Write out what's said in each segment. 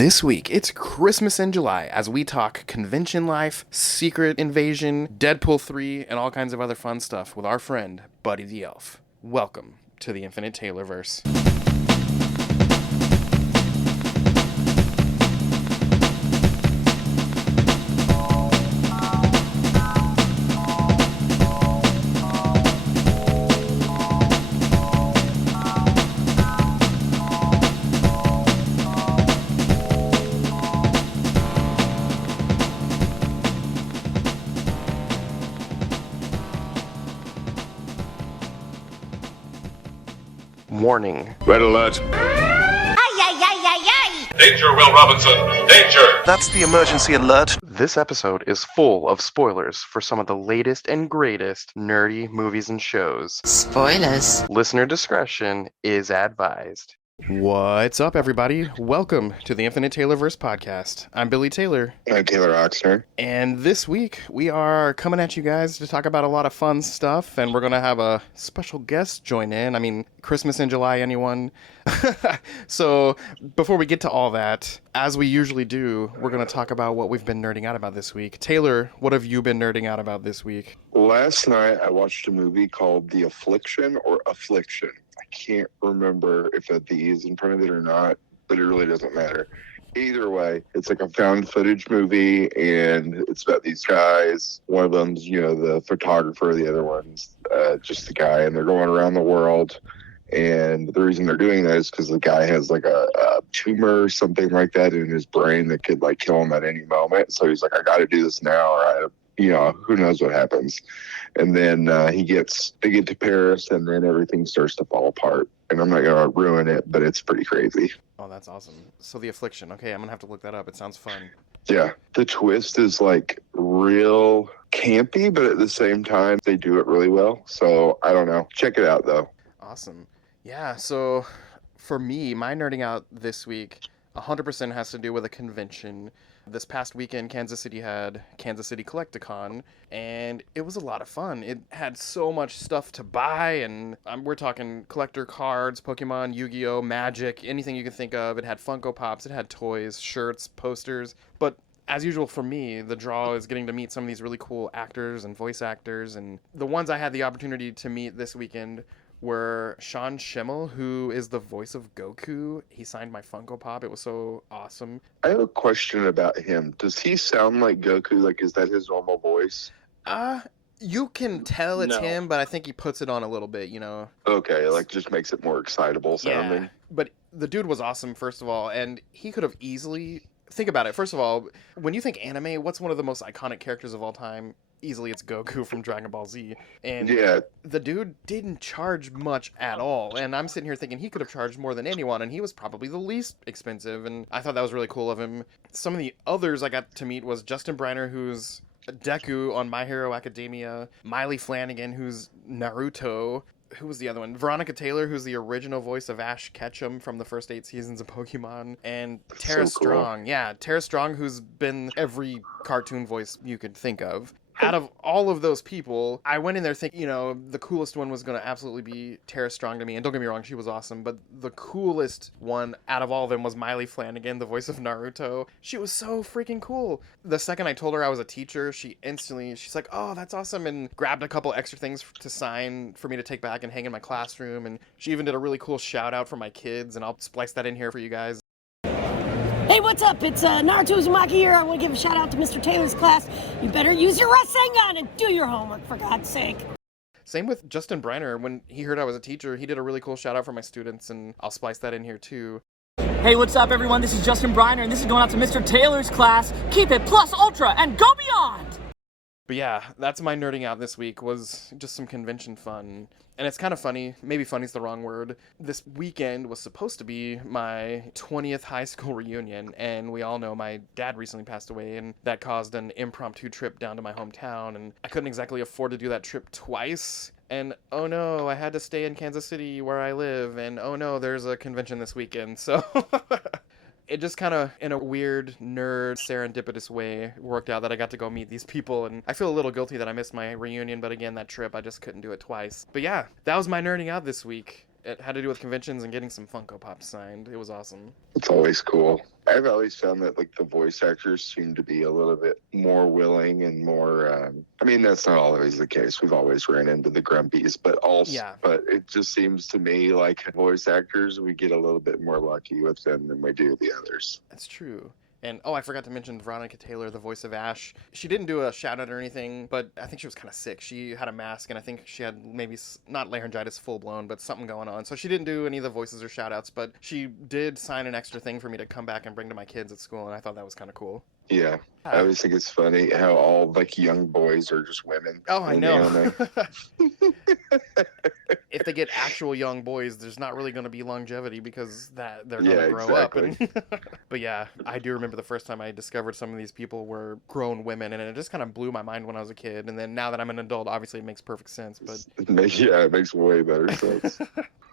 This week, it's Christmas in July as we talk convention life, Secret Invasion, Deadpool 3, and all kinds of other fun stuff with our friend, Buddy the Elf. Welcome to the Infinite Taylorverse. Warning. Red alert. Ay, ay, ay, ay, ay! Danger, Will Robinson. Danger! That's the emergency alert. This episode is full of spoilers for some of the latest and greatest nerdy movies and shows. Spoilers. Listener discretion is advised. What's up, everybody? Welcome to the Infinite Taylorverse podcast. I'm Billy Taylor. I'm Taylor Oxner. And this week, we are coming at you guys to talk about a lot of fun stuff, and we're going to have a special guest join in. I mean, Christmas in July, anyone? So, before we get to all that, as we usually do, we're going to talk about what we've been nerding out about this week. Taylor, what have you been nerding out about this week? Last night, I watched a movie called The Affliction or Affliction. I can't remember if the E is in front of it or not, but it really doesn't matter. Either way, it's like a found footage movie, and it's about these guys. One of them's, the photographer. The other one's just the guy, and they're going around the world. And the reason they're doing that is because the guy has like a tumor or something like that in his brain that could like kill him at any moment. So he's like, I got to do this now, or who knows what happens. And then they get to Paris, and then everything starts to fall apart. And I'm not going to ruin it, but it's pretty crazy. Oh, that's awesome. So The Affliction. Okay, I'm going to have to look that up. It sounds fun. Yeah. The twist is like real campy, but at the same time, they do it really well. So I don't know. Check it out, though. Awesome. Yeah, so for me, my nerding out this week 100% has to do with a convention. This past weekend, Kansas City had Kansas City Collecticon, and it was a lot of fun. It had so much stuff to buy, and we're talking collector cards, Pokemon, Yu-Gi-Oh, Magic, anything you can think of. It had Funko Pops, it had toys, shirts, posters, but as usual for me, the draw is getting to meet some of these really cool actors and voice actors, and the ones I had the opportunity to meet this weekend were Sean Schimmel, who is the voice of Goku. He signed my Funko Pop. It was so awesome. I have a question about him. Does he sound like Goku? Like, is that his normal voice? You can tell it's him, but I think he puts it on a little bit, Okay, like just makes it more excitable sounding. Yeah, but the dude was awesome, first of all, and he could have easily... Think about it. First of all, when you think anime, what's one of the most iconic characters of all time? Easily it's Goku from Dragon Ball Z. And yeah, the dude didn't charge much at all. And I'm sitting here thinking he could have charged more than anyone, and he was probably the least expensive. And I thought that was really cool of him. Some of the others I got to meet was Justin Briner, who's Deku on My Hero Academia, Miley Flanagan, who's Naruto. Who was the other one? Veronica Taylor, who's the original voice of Ash Ketchum from the first 8 seasons of Pokemon. And Tara So cool. Strong. Yeah, Tara Strong, who's been every cartoon voice you could think of. Out of all of those people, I went in there thinking, the coolest one was going to absolutely be Tara Strong to me. And don't get me wrong, she was awesome. But the coolest one out of all of them was Miley Flanagan, the voice of Naruto. She was so freaking cool. The second I told her I was a teacher, she's like, oh, that's awesome. And grabbed a couple extra things to sign for me to take back and hang in my classroom. And she even did a really cool shout out for my kids. And I'll splice that in here for you guys. Hey, what's up? It's Naruto Uzumaki here. I want to give a shout out to Mr. Taylor's class. You better use your Rasengan and do your homework, for God's sake. Same with Justin Briner. When he heard I was a teacher, he did a really cool shout out for my students, and I'll splice that in here too. Hey, what's up, everyone? This is Justin Briner, and this is going out to Mr. Taylor's class. Keep it plus ultra and go beyond! But yeah, that's my nerding out this week, was just some convention fun. And it's kind of funny, maybe funny's the wrong word. This weekend was supposed to be my 20th high school reunion, and we all know my dad recently passed away, and that caused an impromptu trip down to my hometown, and I couldn't exactly afford to do that trip twice. And oh no, I had to stay in Kansas City where I live, and oh no, there's a convention this weekend, so... It just kind of, in a weird, nerd, serendipitous way, worked out that I got to go meet these people, and I feel a little guilty that I missed my reunion, but again, that trip, I just couldn't do it twice. But yeah, that was my nerding out this week. It had to do with conventions and getting some Funko Pops signed. It was awesome. It's always cool. I've always found that like the voice actors seem to be a little bit more willing and more. I mean, that's not always the case. We've always ran into the grumpies, but but it just seems to me like voice actors, we get a little bit more lucky with them than we do the others. That's true. And, I forgot to mention Veronica Taylor, the voice of Ash. She didn't do a shout-out or anything, but I think she was kind of sick. She had a mask, and I think she had maybe, not laryngitis full-blown, but something going on. So she didn't do any of the voices or shout-outs, but she did sign an extra thing for me to come back and bring to my kids at school, and I thought that was kind of cool. Yeah. I always think it's funny how all, like, young boys are just women. Oh, I know. If they get actual young boys, there's not really going to be longevity because they're going to grow up. But yeah, I do remember the first time I discovered some of these people were grown women, and it just kind of blew my mind when I was a kid. And then now that I'm an adult, obviously it makes perfect sense. But yeah, it makes way better sense.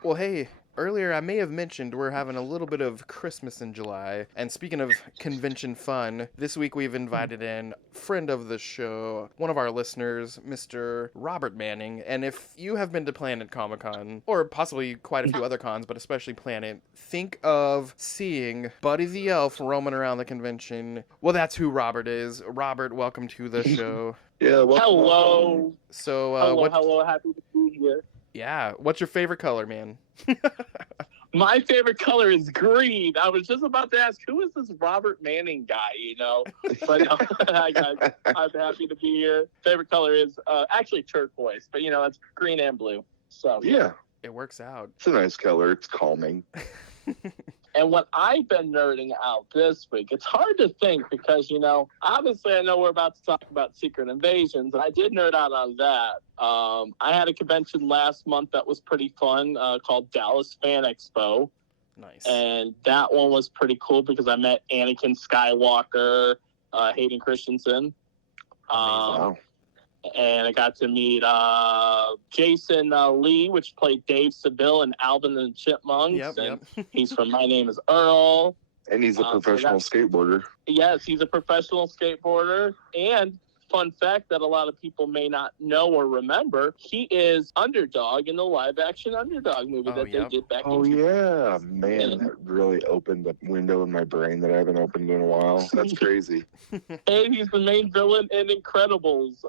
Well, hey, earlier I may have mentioned we're having a little bit of Christmas in July. And speaking of convention fun, this week we've invited in friend of the show, one of our listeners, Mr. Robert Manning. And if you have been to Planet Comic-Con, or possibly quite a few other cons, but especially Planet, think of seeing Buddy the Elf roaming around the convention. Well, that's who Robert is. Robert, welcome to the show. Yeah. Hello. So, hello. Happy to be here. Yeah. What's your favorite color, man? My favorite color is green. I was just about to ask, who is this Robert Manning guy, But I'm happy to be here. Favorite color is actually turquoise, but, that's green and blue. So yeah. It works out. It's a nice color. It's calming. And what I've been nerding out this week, it's hard to think because, obviously I know we're about to talk about Secret Invasions, and I did nerd out on that. I had a convention last month that was pretty fun called Dallas Fan Expo. Nice. And that one was pretty cool because I met Anakin Skywalker, Hayden Christensen. Wow. And I got to meet Jason Lee, which played Dave Seville in Alvin and the Chipmunks. Yep. He's from My Name is Earl. And he's a professional skateboarder. Yes, he's a professional skateboarder. And fun fact that a lot of people may not know or remember, he is Underdog in the live-action Underdog movie they did back in... Oh, yeah. Man, that really opened a window in my brain that I haven't opened in a while. That's crazy. And he's the main villain in Incredibles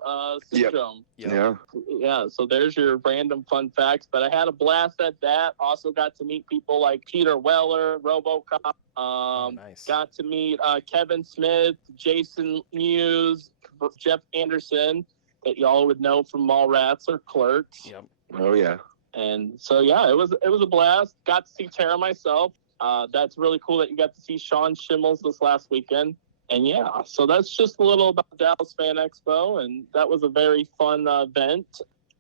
Syndrome. Yep. Yeah, so there's your random fun facts. But I had a blast at that. Also got to meet people like Peter Weller, RoboCop. Nice. Got to meet Kevin Smith, Jason Mewes, Jeff Anderson, that y'all would know from Mallrats or Clerks. Yep. Oh, yeah. And so, yeah, it was a blast. Got to see Tara myself. That's really cool that you got to see Sean Shimmels this last weekend. And, yeah, so that's just a little about Dallas Fan Expo, and that was a very fun event.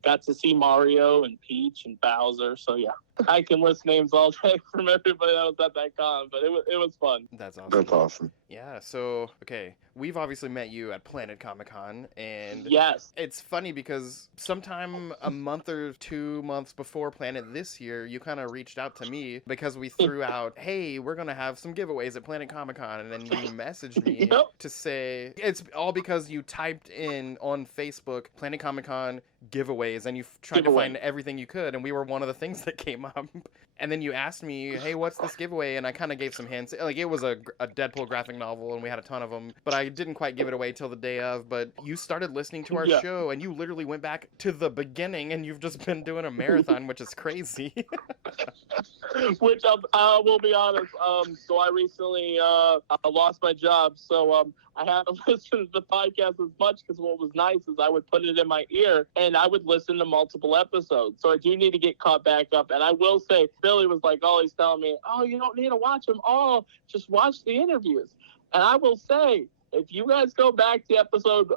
Got to see Mario and Peach and Bowser. So, yeah, I can list names all day from everybody that was at that con, but it was fun. That's awesome. That's awesome. Yeah, so, okay, we've obviously met you at Planet Comic-Con, and yes, it's funny because sometime a month or 2 months before Planet this year, you kind of reached out to me because we threw out, hey, we're going to have some giveaways at Planet Comic-Con, and then you messaged me to say, it's all because you typed in on Facebook, Planet Comic-Con giveaways, and you tried to find everything you could, and we were one of the things that came up. And then you asked me, hey, what's this giveaway? And I kind of gave some hints. Like, it was a Deadpool graphic novel, and we had a ton of them. But I didn't quite give it away till the day of. But you started listening to our show, and you literally went back to the beginning, and you've just been doing a marathon, which is crazy. Which I will be honest. So I recently lost my job. So I haven't listened to the podcast as much because what was nice is I would put it in my ear and I would listen to multiple episodes. So I do need to get caught back up. And I will say, Billy was like always telling me, oh, you don't need to watch them all. Just watch the interviews. And I will say, if you guys go back to episode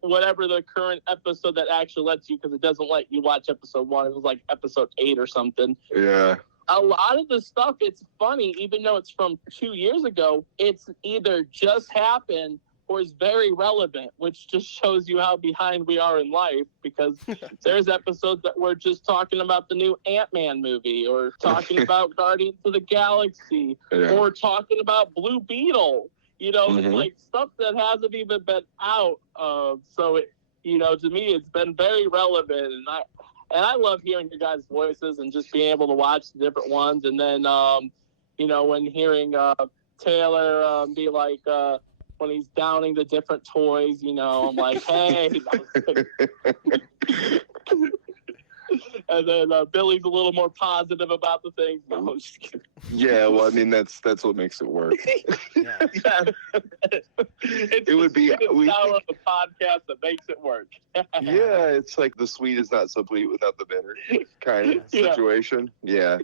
whatever the current episode that actually lets you, because it doesn't let you watch episode 1. It was like episode 8 or something. Yeah. A lot of the stuff, it's funny, even though it's from 2 years ago, it's either just happened or is very relevant, which just shows you how behind we are in life, because there's episodes that we're just talking about the new Ant-Man movie, or talking about Guardians of the Galaxy, or talking about Blue Beetle, it's like stuff that hasn't even been out. So, to me, it's been very relevant, and I love hearing your guys' voices and just being able to watch the different ones. And then, when hearing Taylor be like, when he's downing the different toys, I'm like, hey. And then Billy's a little more positive about the things. No, I'm just kidding. Yeah, well, I mean, that's what makes it work. Yeah. It's It would be style of the podcast that makes it work. Yeah, it's like the sweet is not so sweet without the bitter kind of situation. Yeah,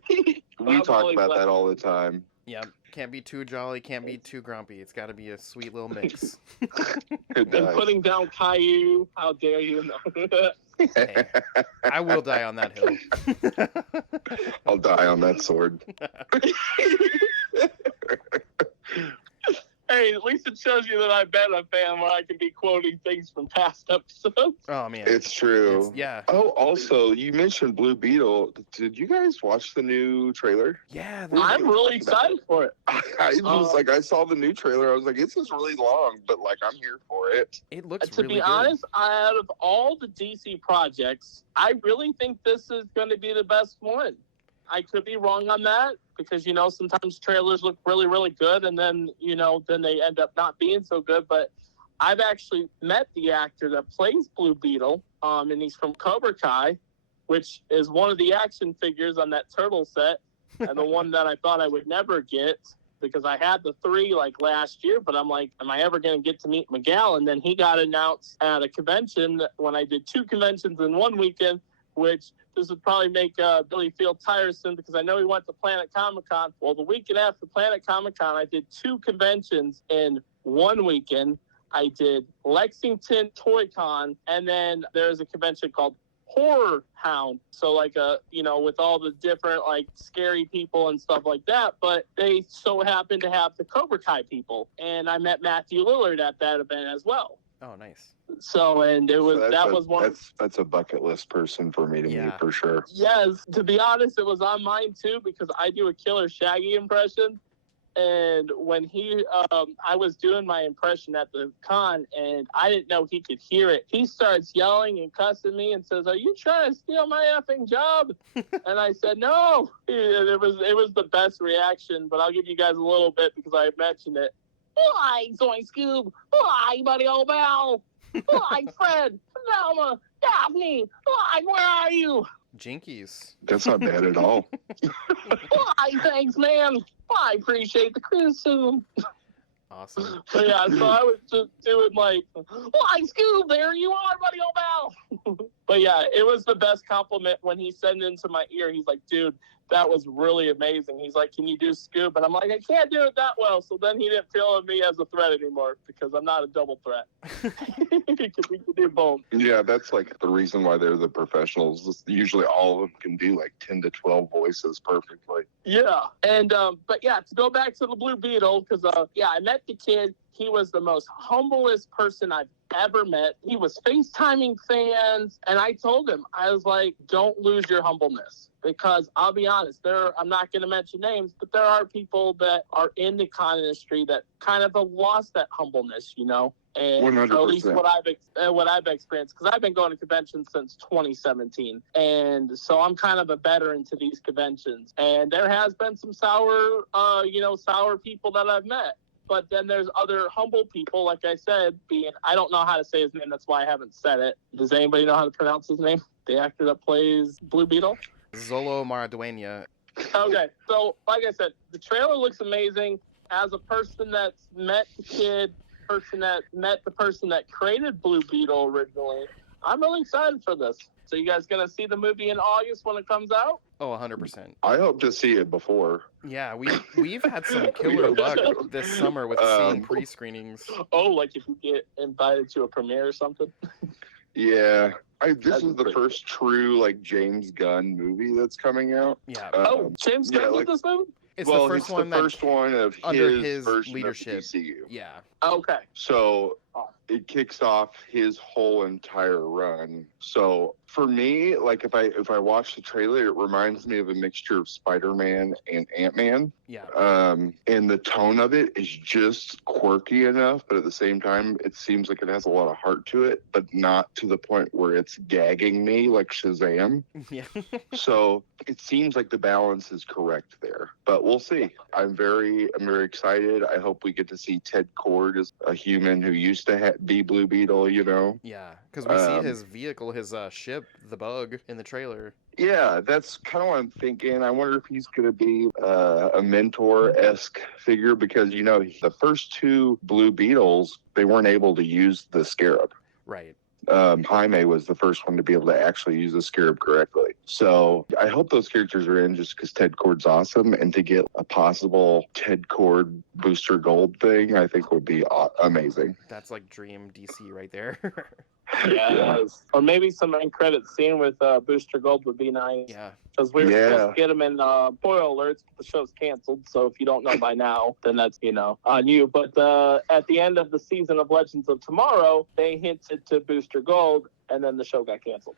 we talk about that all the time. Yep. Can't be too jolly, can't be too grumpy. It's got to be a sweet little mix. It does. And putting down Caillou, how dare you? Hey, I will die on that hill. I'll die on that sword. Hey, at least it shows you that I've been a fan where I can be quoting things from past episodes. Oh, man. It's true. Yeah. Oh, also, you mentioned Blue Beetle. Did you guys watch the new trailer? Yeah. I'm really excited for it. I was like, I saw the new trailer. I was like, this is really long, but like, I'm here for it. It looks To really be good. honest, out of all the DC projects, I really think this is going to be the best one. I could be wrong on that because, sometimes trailers look really, really good and then, then they end up not being so good. But I've actually met the actor that plays Blue Beetle, and he's from Cobra Kai, which is one of the action figures on that turtle set and the one that I thought I would never get because I had the 3 like last year, but I'm like, am I ever going to get to meet Miguel? And then he got announced at a convention when I did 2 conventions in one weekend, which this would probably make Billy feel tiresome because I know he went to Planet Comic-Con. Well, the weekend after Planet Comic-Con, I did 2 conventions in one weekend. I did Lexington Toy Con, and then there's a convention called Horror Hound. So like with all the different like scary people and stuff like that, but they so happened to have the Cobra Kai people. And I met Matthew Lillard at that event as well. Oh, nice. So, and it was, was one. That's a bucket list person for me to meet for sure. Yes. To be honest, it was on mine too, because I do a killer Shaggy impression. And when I was doing my impression at the con and I didn't know he could hear it. He starts yelling and cussing me and says, "Are you trying to steal my effing job?" And I said, "No." And it was the best reaction, but I'll give you guys a little bit because I mentioned it. Hi, Zoink Scoob. Hi, Buddy Old Bell. Hi, Fred. Velma. Daphne. Hi, where are you? Jinkies. That's not bad at all. Hi, thanks, man. I appreciate the criticism. Awesome. But yeah, so I was just doing like, "Hi, Scoob, there you are, Buddy Old Bell." But yeah, it was the best compliment when he said it into my ear. He's like, "Dude, that was really amazing." He's like, "Can you do Scoob?" And I'm like, "I can't do it that well." So then he didn't feel me as a threat anymore because I'm not a double threat. Because we can do both. Yeah, that's like the reason why they're the professionals. Usually all of them can do like 10 to 12 voices perfectly. Yeah. And, but yeah, to go back to the Blue Beetle, because, I met the kid. He was the most humblest person I've ever met. He was FaceTiming fans. And I told him, I was like, don't lose your humbleness. Because I'll be honest, I'm not going to mention names, but there are people that are in the con industry that kind of have lost that humbleness, And 100%. at least what I've experienced, because I've been going to conventions since 2017. And so I'm kind of a veteran to these conventions. And there has been some sour people that I've met. But then there's other humble people, like I said, I don't know how to say his name. That's why I haven't said it. Does anybody know how to pronounce his name? The actor that plays Blue Beetle? Zolo Maraduena. Okay, so like I said, the trailer looks amazing. As a person that's met the kid, person that met the person that created Blue Beetle originally, I'm really excited for this. So you guys gonna see the movie in August when it comes out? Oh, 100%. I hope to see it before. Yeah, we've had some killer luck this summer with seeing pre-screenings. Oh, like if you get invited to a premiere or something? Yeah. This That'd is be the first true like James Gunn movie that's coming out. Yeah. James Gunn with this movie? It's well, the first it's one the first one of under his his version leadership. of the DCU. Yeah. Okay. So it kicks off his whole entire run. So for me, like if I watch the trailer, it reminds me of a mixture of Spider-Man and Ant-Man. Yeah. And the tone of it is just quirky enough, but at the same time, it seems like it has a lot of heart to it, but not to the point where it's gagging me like Shazam. Yeah. So it seems like the balance is correct there, but we'll see. I'm very excited. I hope we get to see Ted Kord as a human who used to be Blue Beetle, you know? Yeah, because we see his vehicle, his ship, the Bug, in the trailer. Yeah, that's kind of what I'm thinking. I wonder if he's going to be a mentor-esque figure because, you know, the first two Blue Beetles, they weren't able to use the Scarab. Right. Jaime was the first one to be able to actually use the Scarab correctly. So I hope those characters are in just because Ted Kord's awesome. And to get a possible Ted Kord Booster Gold thing, I think would be amazing. That's like dream DC right there. Yes. Or maybe some end credit scene with Booster Gold would be nice. Yeah. Because we were supposed to get them in spoil alerts, but the show's canceled. So if you don't know by now, then that's, you know, on you. But at the end of the season of Legends of Tomorrow, they hinted to Booster Gold, and then the show got canceled.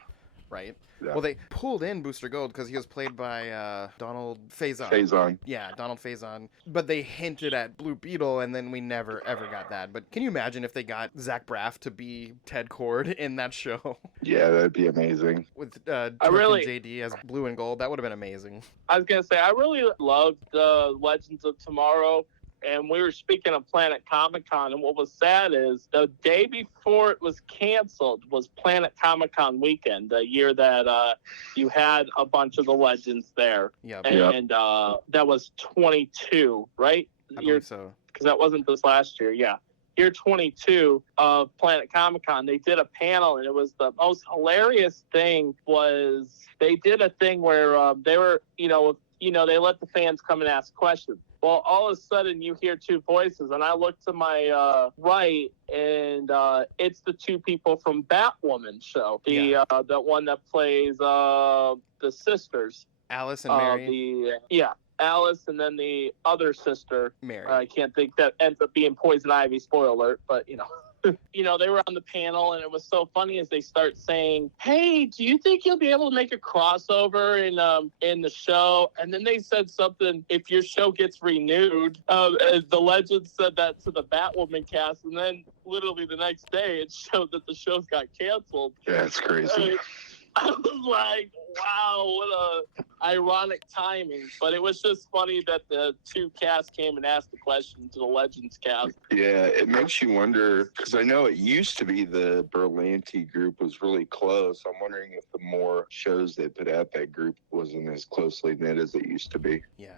Right. Yeah. Well, they pulled in Booster Gold because he was played by Donald Faison. Faison. Yeah, Donald Faison. But they hinted at Blue Beetle, and then we never, ever got that. But can you imagine if they got Zach Braff to be Ted Kord in that show? Yeah, that'd be amazing. With Turk and JD as Blue and Gold, that would have been amazing. I was going to say, I really loved Legends of Tomorrow. And we were speaking of Planet Comic-Con, and what was sad is the day before it was canceled was Planet Comic-Con weekend, the year that you had a bunch of the Legends there. Yep. And that was 22, right? I believe so. Because that wasn't this last year, yeah. Year 22 of Planet Comic-Con, they did a panel, and it was the most hilarious thing was they did a thing where they were, they let the fans come and ask questions. Well, all of a sudden you hear two voices, and I look to my right, and it's the two people from Batwoman show, the one that plays the sisters, Alice and Mary. Alice, and then the other sister, Mary. I can't think, that ends up being Poison Ivy. Spoiler alert, but they were on the panel, and it was so funny as they start saying, "Hey, do you think you'll be able to make a crossover in the show?" And then they said something, "If your show gets renewed." The Legends said that to the Batwoman cast, and then literally the next day it showed that the shows got canceled. Yeah, it's crazy. I was like, wow, what a ironic timing. But it was just funny that the two casts came and asked the question to the Legends cast. Yeah, it makes you wonder, because I know it used to be the Berlanti group was really close. I'm wondering if the more shows they put out, that group wasn't as closely knit as it used to be. Yeah.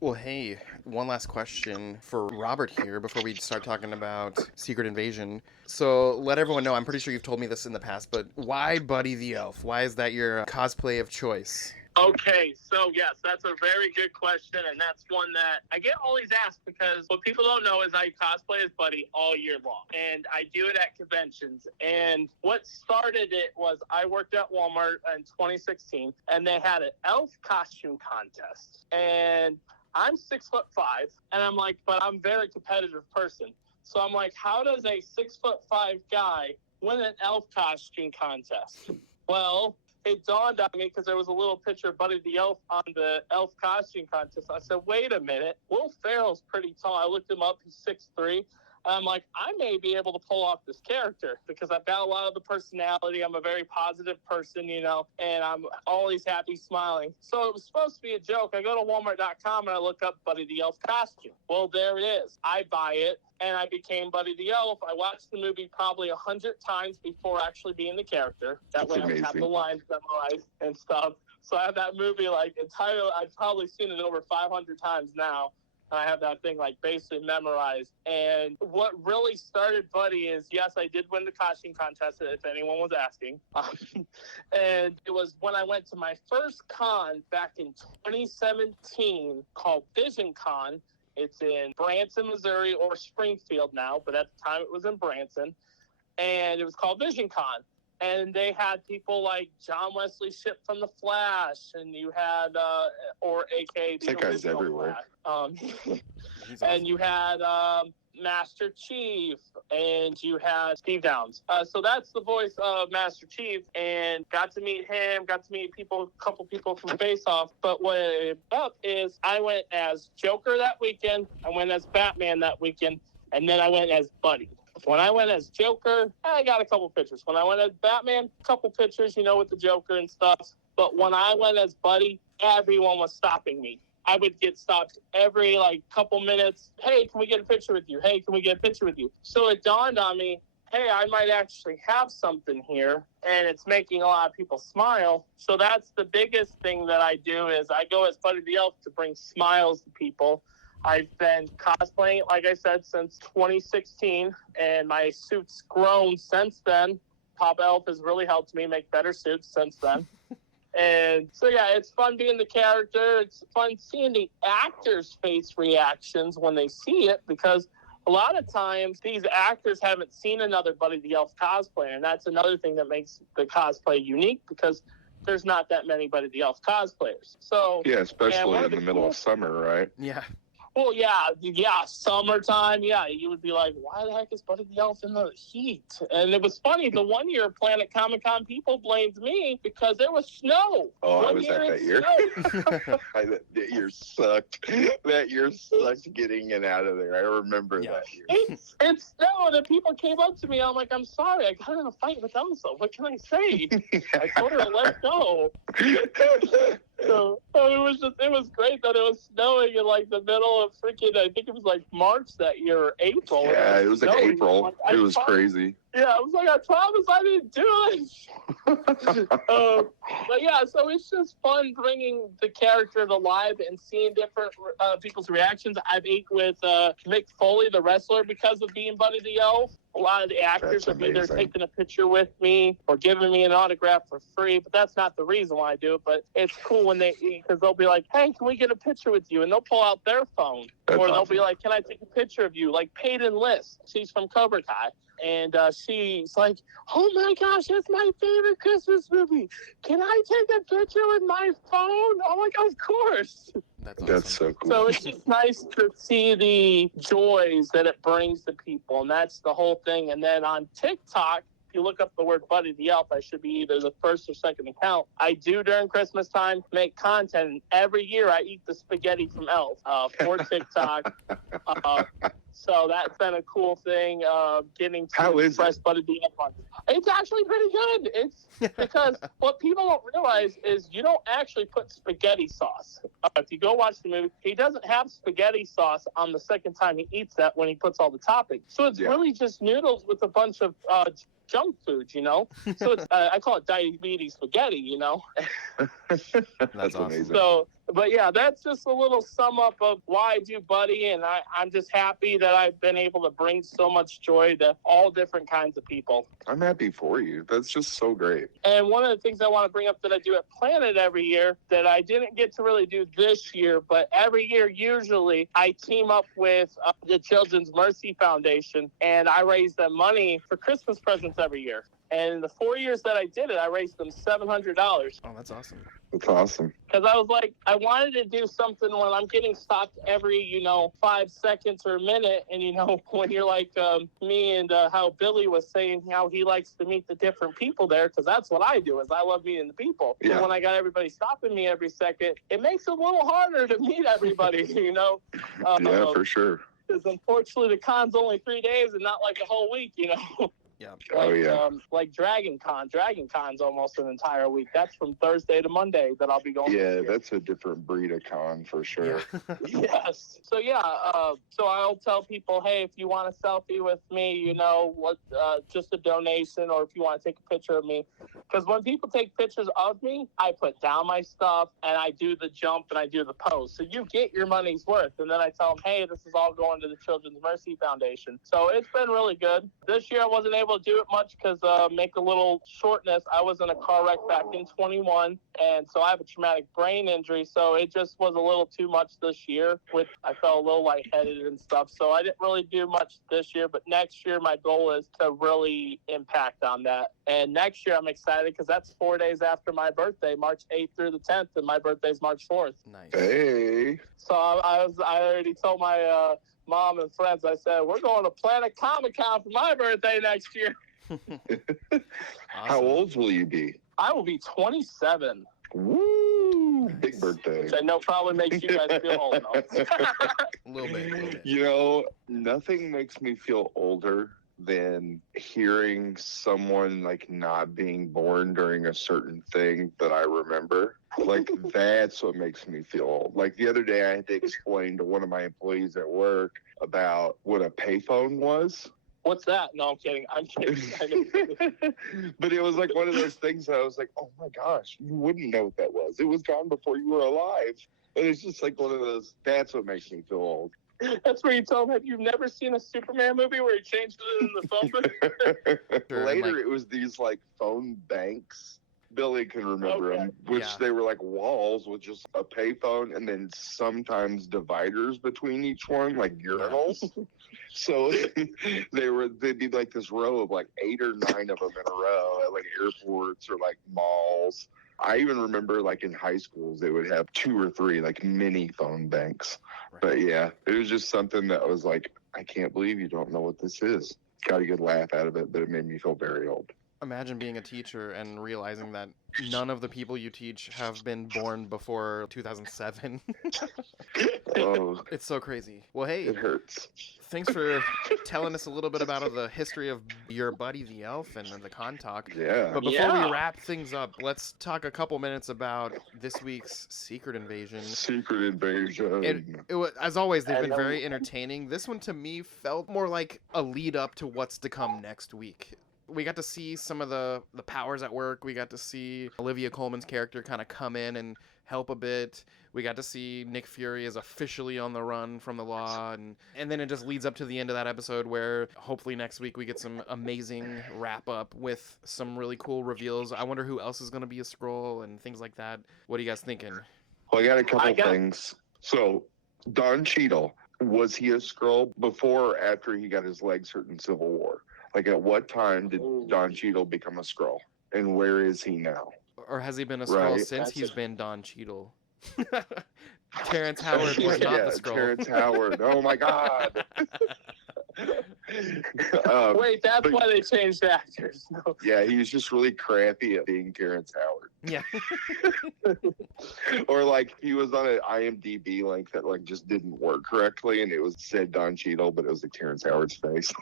Well, hey, one last question for Robert here before we start talking about Secret Invasion. So let everyone know, I'm pretty sure you've told me this in the past, but why Buddy the Elf? Why is that your cosplay of choice? Okay, so yes, that's a very good question, and that's one that I get always asked because what people don't know is I cosplay as Buddy all year long, and I do it at conventions. And what started it was I worked at Walmart in 2016, and they had an elf costume contest, and I'm 6'5", and I'm like, but I'm a very competitive person. So I'm like, how does a 6'5" guy win an elf costume contest? Well, it dawned on me because there was a little picture of Buddy the Elf on the elf costume contest. I said, wait a minute, Will Ferrell's pretty tall. I looked him up, he's 6'3". And I'm like, I may be able to pull off this character because I've got a lot of the personality. I'm a very positive person, and I'm always happy, smiling. So it was supposed to be a joke. I go to Walmart.com and I look up Buddy the Elf costume. Well, there it is. I buy it, and I became Buddy the Elf. I watched the movie probably 100 times before actually being the character. That way I have the lines memorized and stuff. So I have that movie entirely. I've probably seen it over 500 times now. I have that thing basically memorized. And what really started Buddy is, yes, I did win the costume contest, if anyone was asking. And it was when I went to my first con back in 2017 called Vision Con. It's in Branson, Missouri, or Springfield now, but at the time it was in Branson. And it was called Vision Con. And they had people like John Wesley Shipp from The Flash, and you had, or a.k.a. That guy's everywhere. And you had Master Chief, and you had Steve Downs. So that's the voice of Master Chief, and got to meet him, got to meet a couple people from Face Off. But what it up is I went as Joker that weekend, I went as Batman that weekend, and then I went as Buddy. When I went as Joker, I got a couple pictures. When I went as Batman, a couple pictures, with the Joker and stuff. But when I went as Buddy, everyone was stopping me. I would get stopped every couple minutes. Hey, can we get a picture with you? Hey, can we get a picture with you? So it dawned on me, hey, I might actually have something here, and it's making a lot of people smile. So that's the biggest thing that I do is I go as Buddy the Elf to bring smiles to people. I've been cosplaying, like I said, since 2016, and my suit's grown since then. Pop Elf has really helped me make better suits since then. And so, yeah, it's fun being the character. It's fun seeing the actors' face reactions when they see it, because a lot of times these actors haven't seen another Buddy the Elf cosplayer, and that's another thing that makes the cosplay unique, because there's not that many Buddy the Elf cosplayers. So Yeah, especially in the middle of summer, right? Yeah. Well, yeah, summertime, yeah, you would be like, why the heck is Buddy the Elf in the heat? And it was funny, the one year Planet Comic-Con people blamed me because there was snow. Oh, I One was at that it year. snowed. That year sucked. That year sucked getting in out of there. I remember that year. It snowed, and people came up to me. I'm like, I'm sorry, I got in a fight with them, so what can I say? I told her to let go. So it was great that it was snowing in the middle of freaking, I think it was March that year, or April. Yeah, it was April. It was crazy. Yeah, I was like, I promise I didn't do it. But yeah, so it's just fun bringing the character to life and seeing different people's reactions. I've ate with Mick Foley, the wrestler, because of being Buddy the Elf. A lot of the actors have either taken a picture with me or given me an autograph for free, but that's not the reason why I do it. But it's cool because they'll be like, hey, can we get a picture with you? And they'll pull out their phone. Or they'll be like, can I take a picture of you? Like Peyton List, she's from Cobra Kai. And she's like, oh my gosh, that's my favorite Christmas movie. Can I take a picture with my phone? I'm like, of course. That's awesome. That's so cool. So it's just nice to see the joys that it brings to people. And that's the whole thing. And then on TikTok, if you look up the word Buddy the Elf, I should be either the first or second account. I do during Christmas time make content. And every year I eat the spaghetti from Elf for TikTok. So that's been a cool thing, getting to express Buddy the Elf on. It's actually pretty good. It's because what people don't realize is you don't actually put spaghetti sauce. If you go watch the movie, he doesn't have spaghetti sauce on the second time he eats that when he puts all the toppings. So it's really just noodles with a bunch of junk food, So it's I call it diabetes spaghetti, That's amazing. So, but yeah, that's just a little sum up of why I do Buddy, and I'm just happy that I've been able to bring so much joy to all different kinds of people. I'm happy for you. That's just so great. And one of the things I want to bring up that I do at Planet every year that I didn't get to really do this year, but every year usually I team up with the Children's Mercy Foundation, and I raise them money for Christmas presents every year. And in the 4 years that I did it, I raised them $700. Oh, that's awesome. That's awesome. Because I was like, I wanted to do something when I'm getting stopped every, 5 seconds or a minute. And, when you're like me and how Billy was saying how he likes to meet the different people there, because that's what I do, is I love meeting the people. Yeah. And when I got everybody stopping me every second, it makes it a little harder to meet everybody, Yeah, for sure. Because unfortunately the con's only 3 days and not like a whole week, Yeah. Like Dragon Con. Dragon Con's almost an entire week. That's from Thursday to Monday that I'll be going. Yeah, that's a different breed of con for sure. Yeah. Yes. So so I'll tell people, hey, if you want a selfie with me, just a donation, or if you want to take a picture of me. Because when people take pictures of me, I put down my stuff and I do the jump and I do the pose. So you get your money's worth. And then I tell them, hey, this is all going to the Children's Mercy Foundation. So it's been really good. This year I wasn't able to do it much because make a little shortness. I was in a car wreck back in 21, and so I have a traumatic brain injury. So it just was a little too much this year. I felt a little lightheaded and stuff. So I didn't really do much this year. But next year, my goal is to really impact on that. And next year, I'm excited because that's 4 days after my birthday, March 8th through the 10th, and my birthday's March 4th. Nice. Hey. So I already told my mom and friends, I said, we're going to Planet Comic-Con for my birthday next year. Awesome. How old will you be? I will be 27. Woo! Big birthday. Which I know probably makes you guys feel old enough. A little bit. Nothing makes me feel older than hearing someone like not being born during a certain thing that I remember. Like that's what makes me feel old. Like the other day I had to explain to one of my employees at work about what a payphone was. What's that? No, I'm kidding. I'm kidding. But it was like one of those things that I was like, oh my gosh, you wouldn't know what that was. It was gone before you were alive. And it's just like one of those, that's what makes me feel old. That's where you tell them, have you never seen a Superman movie where he changed it in the phone book? Later, it was these like phone banks. Billy can remember them, which they were like walls with just a payphone and then sometimes dividers between each one, like urinals. So they'd be like this row of like 8 or 9 of them in a row at like airports or like malls. I even remember like in high schools, they would have 2 or 3 like mini phone banks. Right. But yeah, it was just something that was like, I can't believe you don't know what this is. Got a good laugh out of it, but it made me feel very old. Imagine being a teacher and realizing that none of the people you teach have been born before 2007. Oh, it's so crazy. Well, hey, it hurts. Thanks for telling us a little bit about the history of your buddy the elf and the con talk. Yeah. But before we wrap things up, let's talk a couple minutes about this week's Secret Invasion. Secret Invasion. It was, as always, they've been very entertaining. This one to me felt more like a lead up to what's to come next week. We got to see some of the powers at work. We got to see Olivia Colman's character kind of come in and help a bit. We got to see Nick Fury is officially on the run from the law. And then it just leads up to the end of that episode where hopefully next week we get some amazing wrap up with some really cool reveals. I wonder who else is going to be a Skrull and things like that. What are you guys thinking? Well, I got a couple things. So, Don Cheadle, was he a Skrull before or after he got his legs hurt in Civil War? Like, at what time did Don Cheadle become a Skrull? And where is he now? Or has he been a Skrull since he's been Don Cheadle? Terrence Howard was not the Skrull. Terrence Howard. Oh, my God. Wait, that's why they changed actors. No. Yeah, he was just really crappy at being Terrence Howard. Yeah. Or like he was on an IMDb link that like just didn't work correctly, and it was said Don Cheadle, but it was like Terrence Howard's face.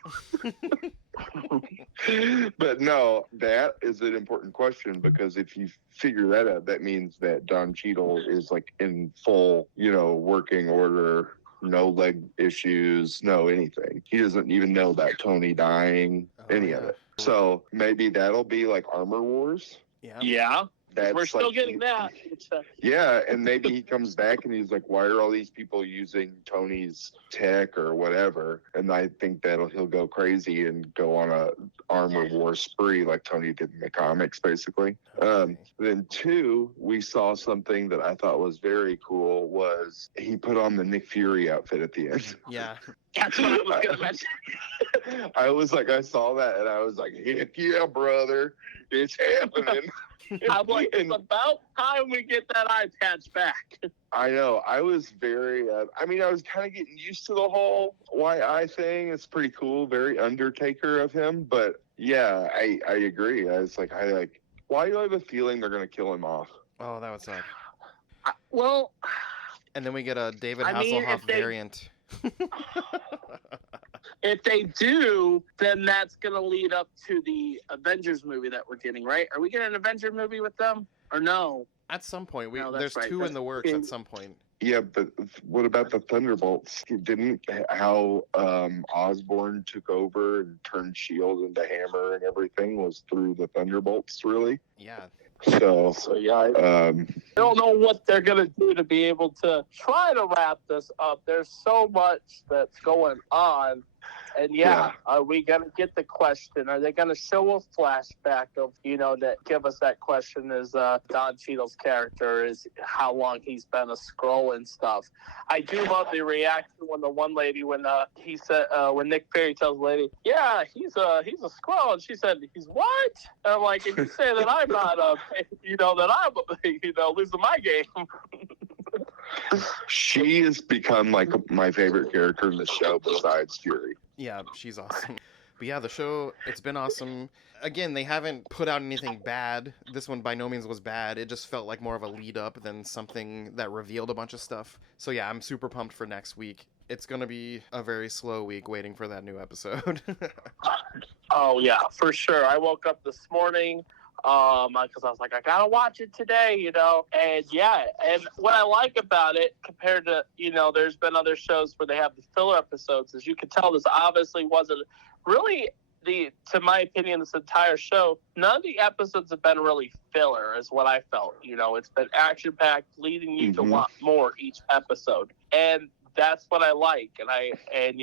But no, that is an important question, because if you figure that out, that means that Don Cheadle is like in full, working order. No leg issues, no anything. He doesn't even know about Tony dying, any of it. So maybe that'll be like Armor Wars. Yeah. We're still getting that. Yeah, and maybe he comes back and he's like, why are all these people using Tony's tech or whatever? And I think he'll go crazy and go on a Armor War spree like Tony did in the comics, basically. Then 2, we saw something that I thought was very cool, was he put on the Nick Fury outfit at the end. Yeah. That's what I was going to mention. I saw that and I was like, heck yeah, brother, it's happening. I'm like, it's about time we get that eye patch back. I know. I was very, I was kind of getting used to the whole eye thing. It's pretty cool. Very Undertaker of him. But yeah, I agree. I was like, why do I have a feeling they're going to kill him off? Oh, that would suck. Well. And then we get a David Hasselhoff variant. If they do, then that's going to lead up to the Avengers movie that we're getting, right? Are we getting an Avengers movie with them? Or no? At some point. There's 2 in the works at some point. Yeah, but what about the Thunderbolts? Didn't how Osborn took over and turned S.H.I.E.L.D. into Hammer and everything was through the Thunderbolts, really? Yeah. So yeah, I don't know what they're going to do to be able to try to wrap this up. There's so much that's going on. And are we going to get the question? Are they going to show a flashback of, that give us that question is Don Cheadle's character is how long he's been a Skrull and stuff. I do love the reaction when the one lady, when he said, when Nick Fury tells the lady, yeah, he's a Skrull. And she said, he's what? And I'm like, if you say that I'm not, that I'm, losing my game. She has become like my favorite character in the show besides Fury. Yeah, she's awesome. But yeah, the show, it's been awesome. Again, they haven't put out anything bad. This one by no means was bad. It just felt like more of a lead up than something that revealed a bunch of stuff. So yeah, I'm super pumped for next week. it's going to be a very slow week waiting for that new episode. Oh, yeah, for sure. I woke up this morning because I was like, I gotta watch it today, and yeah, and what I like about it compared to, there's been other shows where they have the filler episodes, is you can tell this obviously wasn't really to my opinion, this entire show, none of the episodes have been really filler, is what I felt. It's been action packed, leading you to want more each episode, and that's what I like. And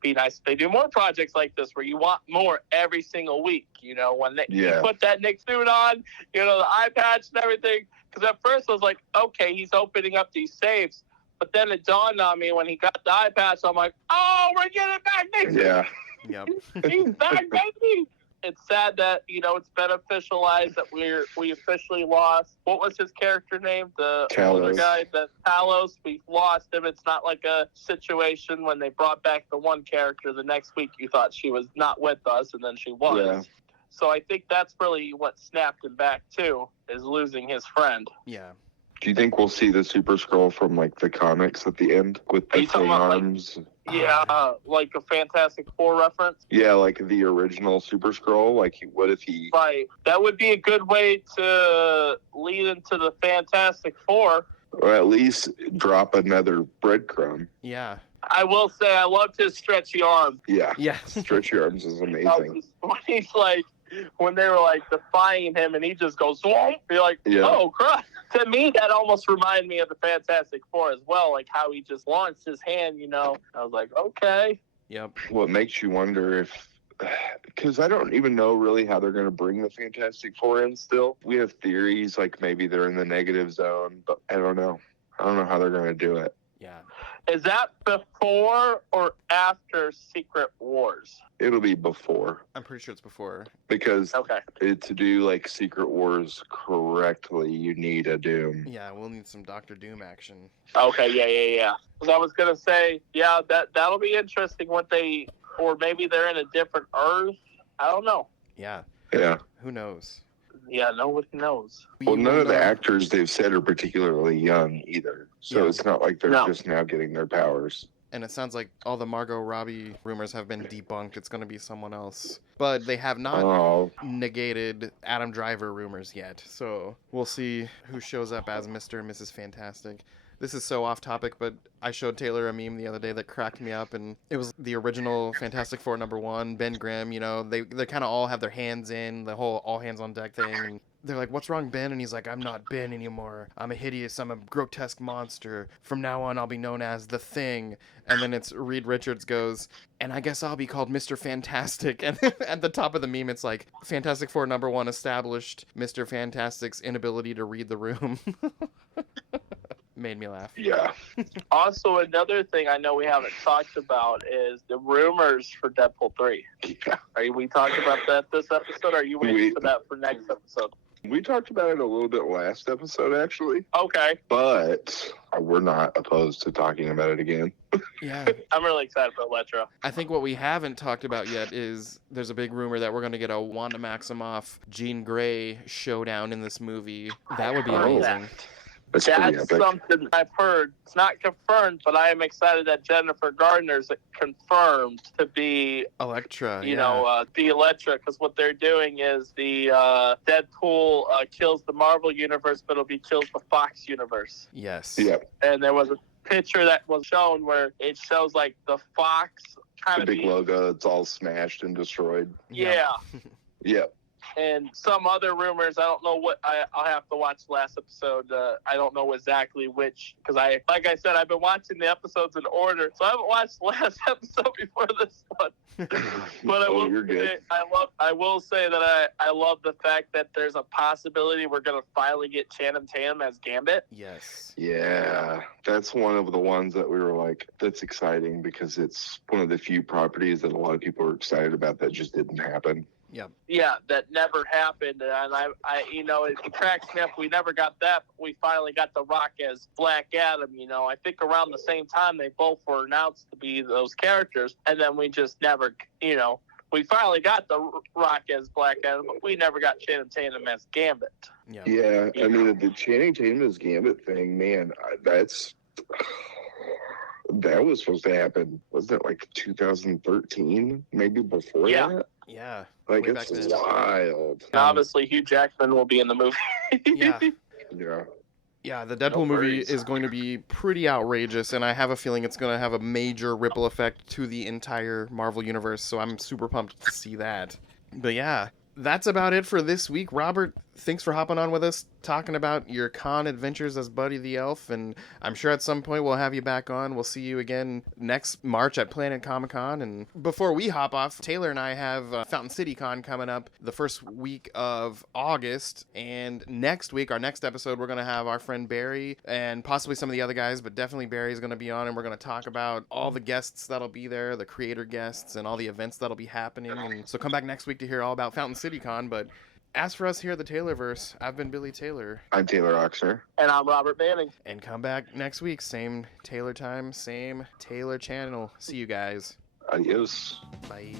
be nice if they do more projects like this where you want more every single week. When you put that Nick suit on, the eye patch and everything. Because at first I was like, okay, he's opening up these safes. But then it dawned on me when he got the eye patch, I'm like, oh, we're getting back Nick suit. Yeah. Yep. He's back, baby. It's sad that, it's been officialized that we officially lost. What was his character name? The older guy, the Talos. We've lost him. It's not like a situation when they brought back the one character. The next week you thought she was not with us, and then she was. Yeah. So I think that's really what snapped him back, too, is losing his friend. Yeah. Do you think we'll see the Super Skrull from, the comics at the end with the thing arms? Like a Fantastic Four reference? Yeah, like the original Super Skrull. What if he... Right. That would be a good way to lead into the Fantastic Four. Or at least drop another breadcrumb. Yeah. I will say I loved his stretchy arms. Yeah. Yeah. Stretchy arms is amazing. When they were defying him and he just goes, swamp, you're like, oh crap. To me, that almost reminded me of the Fantastic Four as well, how he just launched his hand, I was like, okay. Yep. What makes you wonder if, because I don't even know really how they're going to bring the Fantastic Four in still. We have theories, maybe they're in the negative zone, but I don't know. I don't know how they're going to do it. Yeah. Is that before or after Secret Wars? It'll be before. I'm pretty sure it's before. Because to do Secret Wars correctly, you need a Doom. Yeah, we'll need some Dr. Doom action. Okay, yeah. Because I was going to say, that'll be interesting or maybe they're in a different Earth. I don't know. Yeah. Yeah. Who knows? Yeah, nobody knows. Well, none of the actors they've said are particularly young either. So it's not like they're just now getting their powers. And it sounds like all the Margot Robbie rumors have been debunked. It's going to be someone else. But they have not negated Adam Driver rumors yet. So we'll see who shows up as Mr. and Mrs. Fantastic. This is so off topic, but I showed Taylor a meme the other day that cracked me up, and it was the original Fantastic Four #1, Ben Grimm. They kind of all have their hands in the whole all hands on deck thing. And they're like, "What's wrong, Ben?" And he's like, "I'm not Ben anymore. I'm a grotesque monster. From now on, I'll be known as the Thing." And then it's Reed Richards goes, "And I guess I'll be called Mr. Fantastic." And at the top of the meme, it's like, Fantastic Four #1 established Mr. Fantastic's inability to read the room. Made me laugh. Yeah. Also, another thing I know we haven't talked about is the rumors for Deadpool 3. Yeah. Are we talking about that this episode, or are you waiting for that for next episode? We talked about it a little bit last episode, actually. Okay. But we're not opposed to talking about it again. Yeah. I'm really excited for Electro. I think what we haven't talked about yet is there's a big rumor that we're going to get a Wanda Maximoff, Jean Grey showdown in this movie. That would be amazing. That's something I've heard. It's not confirmed, but I am excited that Jennifer Gardner's confirmed to be Elektra. Be Elektra, because what they're doing is the Deadpool kills the Marvel universe, but it'll be kills the Fox universe. Yes. Yep. And there was a picture that was shown where it shows the Fox kind of big logo. It's all smashed and destroyed. Yeah. Yep. And some other rumors, I don't know what, I'll have to watch the last episode. I don't know exactly which, because like I said, I've been watching the episodes in order, so I haven't watched the last episode before this one. But I will say that I love the fact that there's a possibility we're going to finally get Channing Tatum as Gambit. Yes. Yeah, that's one of the ones that we were like, that's exciting, because it's one of the few properties that a lot of people are excited about that just didn't happen. Yep. Yeah, that never happened, and I it cracks me up. We never got that, but we finally got The Rock as Black Adam. I think around the same time they both were announced to be those characters, and then we just never, we finally got The Rock as Black Adam, but we never got Channing Tatum as Gambit. Yep. Yeah, I mean the Channing Tatum as Gambit thing, man, that's that was supposed to happen. Wasn't it like 2013? Maybe before Yeah. that? Yeah. Like, way back it's then. wild. And obviously, Hugh Jackman will be in the movie. Yeah. Yeah. Yeah, the Deadpool movie worries. is going to be pretty outrageous, and I have a feeling it's going to have a major ripple effect to the entire Marvel Universe, so I'm super pumped to see that. But yeah, that's about it for this week. Robert, thanks for hopping on with us, talking about your con adventures as Buddy the Elf, and I'm sure at some point we'll have you back on. We'll see you again next March at Planet Comic-Con. And before we hop off, Taylor and I have Fountain City Con coming up the first week of August, and next week, our next episode, we're going to have our friend Barry and possibly some of the other guys, but definitely Barry's going to be on, and we're going to talk about all the guests that'll be there, the creator guests, and all the events that'll be happening. And so come back next week to hear all about Fountain City Con. But as for us here at the Taylorverse, I've been Billy Taylor. I'm Taylor Oxner. And I'm Robert Manning. And come back next week, same Taylor time, same Taylor channel. See you guys. Adios. Bye.